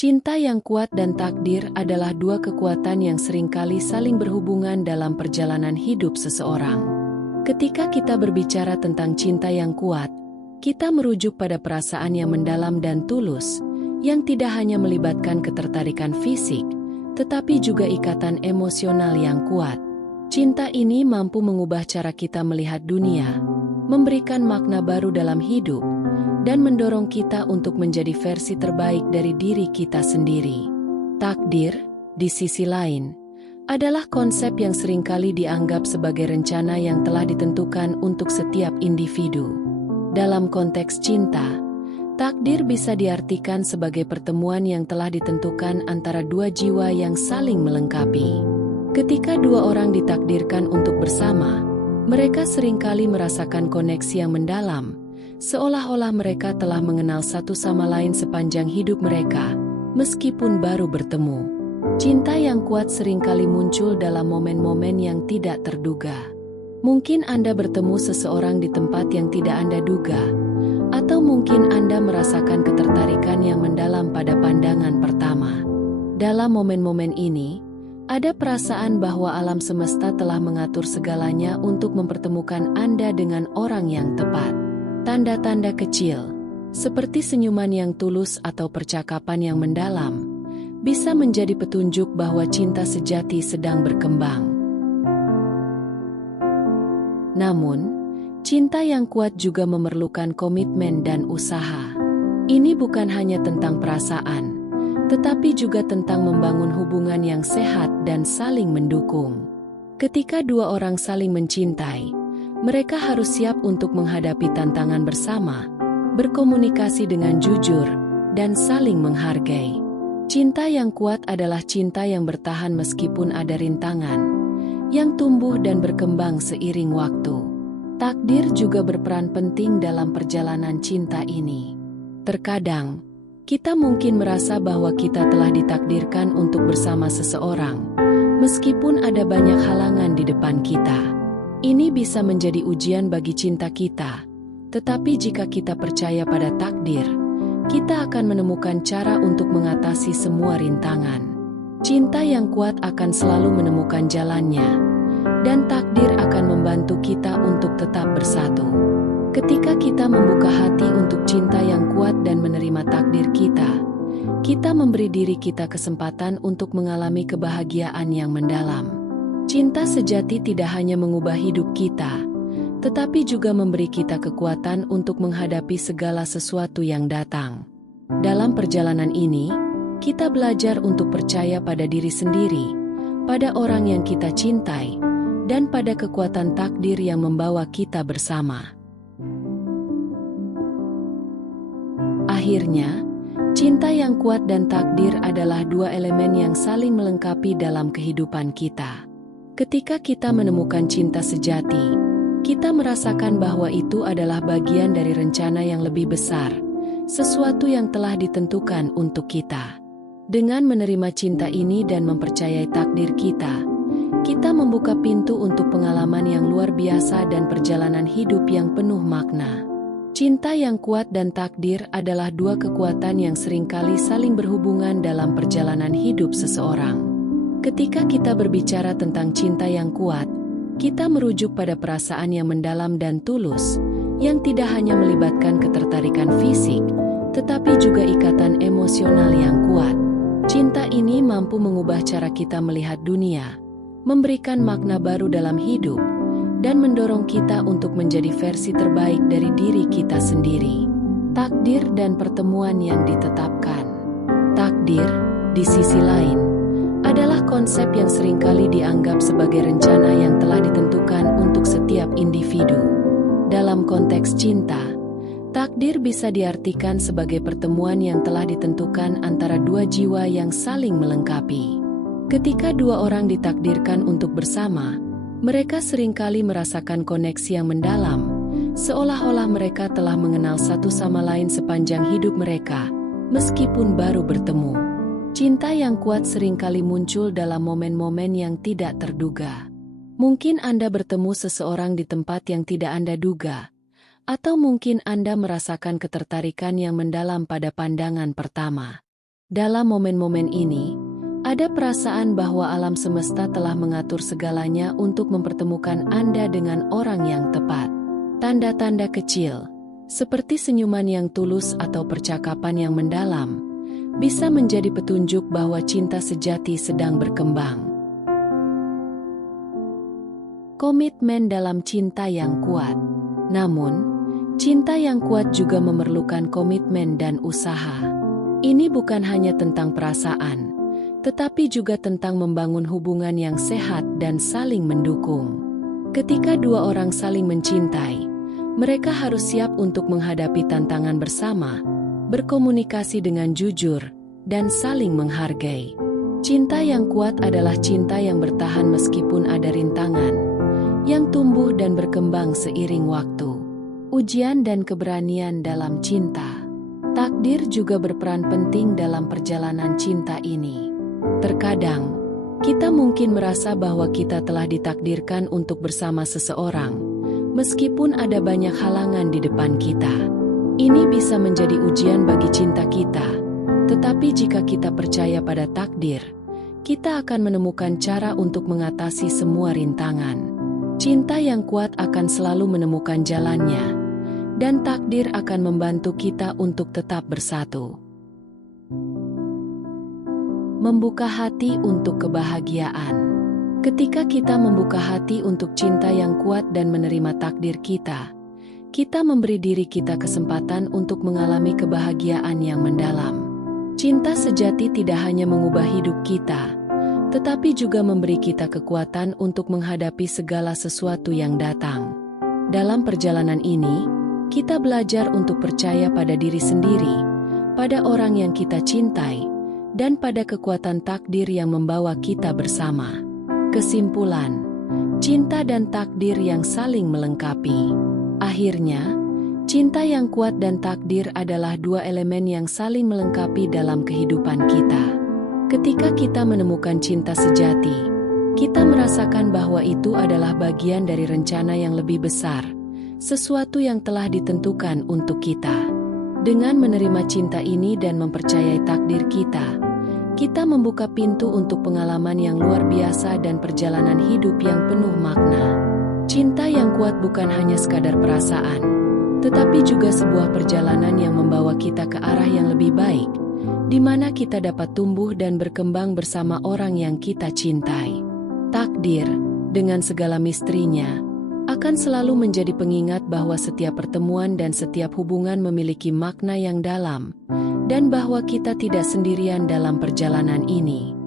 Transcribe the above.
Cinta yang kuat dan takdir adalah dua kekuatan yang seringkali saling berhubungan dalam perjalanan hidup seseorang. Ketika kita berbicara tentang cinta yang kuat, kita merujuk pada perasaan yang mendalam dan tulus, yang tidak hanya melibatkan ketertarikan fisik, tetapi juga ikatan emosional yang kuat. Cinta ini mampu mengubah cara kita melihat dunia, memberikan makna baru dalam hidup, dan mendorong kita untuk menjadi versi terbaik dari diri kita sendiri. Takdir, di sisi lain, adalah konsep yang seringkali dianggap sebagai rencana yang telah ditentukan untuk setiap individu. Dalam konteks cinta, takdir bisa diartikan sebagai pertemuan yang telah ditentukan antara dua jiwa yang saling melengkapi. Ketika dua orang ditakdirkan untuk bersama, mereka seringkali merasakan koneksi yang mendalam, seolah-olah mereka telah mengenal satu sama lain sepanjang hidup mereka, meskipun baru bertemu. Cinta yang kuat seringkali muncul dalam momen-momen yang tidak terduga. Mungkin Anda bertemu seseorang di tempat yang tidak Anda duga, atau mungkin Anda merasakan ketertarikan yang mendalam pada pandangan pertama. Dalam momen-momen ini, ada perasaan bahwa alam semesta telah mengatur segalanya untuk mempertemukan Anda dengan orang yang tepat. Tanda-tanda kecil, seperti senyuman yang tulus atau percakapan yang mendalam, bisa menjadi petunjuk bahwa cinta sejati sedang berkembang. Namun, cinta yang kuat juga memerlukan komitmen dan usaha. Ini bukan hanya tentang perasaan, tetapi juga tentang membangun hubungan yang sehat dan saling mendukung. Ketika dua orang saling mencintai, mereka harus siap untuk menghadapi tantangan bersama, berkomunikasi dengan jujur, dan saling menghargai. Cinta yang kuat adalah cinta yang bertahan meskipun ada rintangan, yang tumbuh dan berkembang seiring waktu. Takdir juga berperan penting dalam perjalanan cinta ini. Terkadang, kita mungkin merasa bahwa kita telah ditakdirkan untuk bersama seseorang, meskipun ada banyak halangan di depan kita. Ini bisa menjadi ujian bagi cinta kita, tetapi jika kita percaya pada takdir, kita akan menemukan cara untuk mengatasi semua rintangan. Cinta yang kuat akan selalu menemukan jalannya, dan takdir akan membantu kita untuk tetap bersatu. Ketika kita membuka hati untuk cinta yang kuat dan menerima takdir kita memberi diri kita kesempatan untuk mengalami kebahagiaan yang mendalam. Cinta sejati tidak hanya mengubah hidup kita, tetapi juga memberi kita kekuatan untuk menghadapi segala sesuatu yang datang. Dalam perjalanan ini, kita belajar untuk percaya pada diri sendiri, pada orang yang kita cintai, dan pada kekuatan takdir yang membawa kita bersama. Akhirnya, cinta yang kuat dan takdir adalah dua elemen yang saling melengkapi dalam kehidupan kita. Ketika kita menemukan cinta sejati, kita merasakan bahwa itu adalah bagian dari rencana yang lebih besar, sesuatu yang telah ditentukan untuk kita. Dengan menerima cinta ini dan mempercayai takdir kita membuka pintu untuk pengalaman yang luar biasa dan perjalanan hidup yang penuh makna. Cinta yang kuat dan takdir adalah dua kekuatan yang seringkali saling berhubungan dalam perjalanan hidup seseorang. Ketika kita berbicara tentang cinta yang kuat, kita merujuk pada perasaan yang mendalam dan tulus, yang tidak hanya melibatkan ketertarikan fisik, tetapi juga ikatan emosional yang kuat. Cinta ini mampu mengubah cara kita melihat dunia, memberikan makna baru dalam hidup, dan mendorong kita untuk menjadi versi terbaik dari diri kita sendiri. Takdir dan pertemuan yang ditetapkan. Takdir, di sisi lain, adalah konsep yang seringkali dianggap sebagai rencana yang telah ditentukan untuk setiap individu. Dalam konteks cinta, takdir bisa diartikan sebagai pertemuan yang telah ditentukan antara dua jiwa yang saling melengkapi. Ketika dua orang ditakdirkan untuk bersama, mereka seringkali merasakan koneksi yang mendalam, seolah-olah mereka telah mengenal satu sama lain sepanjang hidup mereka, meskipun baru bertemu. Cinta yang kuat seringkali muncul dalam momen-momen yang tidak terduga. Mungkin Anda bertemu seseorang di tempat yang tidak Anda duga, atau mungkin Anda merasakan ketertarikan yang mendalam pada pandangan pertama. Dalam momen-momen ini, ada perasaan bahwa alam semesta telah mengatur segalanya untuk mempertemukan Anda dengan orang yang tepat. Tanda-tanda kecil, seperti senyuman yang tulus atau percakapan yang mendalam, bisa menjadi petunjuk bahwa cinta sejati sedang berkembang. Komitmen dalam cinta yang kuat. Namun, cinta yang kuat juga memerlukan komitmen dan usaha. Ini bukan hanya tentang perasaan, tetapi juga tentang membangun hubungan yang sehat dan saling mendukung. Ketika dua orang saling mencintai, mereka harus siap untuk menghadapi tantangan bersama, berkomunikasi dengan jujur, dan saling menghargai. Cinta yang kuat adalah cinta yang bertahan meskipun ada rintangan, yang tumbuh dan berkembang seiring waktu. Ujian dan keberanian dalam cinta. Takdir juga berperan penting dalam perjalanan cinta ini. Terkadang, kita mungkin merasa bahwa kita telah ditakdirkan untuk bersama seseorang, meskipun ada banyak halangan di depan kita. Ini bisa menjadi ujian bagi cinta kita, tetapi jika kita percaya pada takdir, kita akan menemukan cara untuk mengatasi semua rintangan. Cinta yang kuat akan selalu menemukan jalannya, dan takdir akan membantu kita untuk tetap bersatu. Membuka hati untuk kebahagiaan. Ketika kita membuka hati untuk cinta yang kuat dan menerima takdir kita memberi diri kita kesempatan untuk mengalami kebahagiaan yang mendalam. Cinta sejati tidak hanya mengubah hidup kita, tetapi juga memberi kita kekuatan untuk menghadapi segala sesuatu yang datang. Dalam perjalanan ini, kita belajar untuk percaya pada diri sendiri, pada orang yang kita cintai, dan pada kekuatan takdir yang membawa kita bersama. Kesimpulan, cinta dan takdir yang saling melengkapi. Akhirnya, cinta yang kuat dan takdir adalah dua elemen yang saling melengkapi dalam kehidupan kita. Ketika kita menemukan cinta sejati, kita merasakan bahwa itu adalah bagian dari rencana yang lebih besar, sesuatu yang telah ditentukan untuk kita. Dengan menerima cinta ini dan mempercayai takdir kita membuka pintu untuk pengalaman yang luar biasa dan perjalanan hidup yang penuh makna. Cinta yang kuat bukan hanya sekadar perasaan, tetapi juga sebuah perjalanan yang membawa kita ke arah yang lebih baik, di mana kita dapat tumbuh dan berkembang bersama orang yang kita cintai. Takdir, dengan segala misterinya, akan selalu menjadi pengingat bahwa setiap pertemuan dan setiap hubungan memiliki makna yang dalam, dan bahwa kita tidak sendirian dalam perjalanan ini.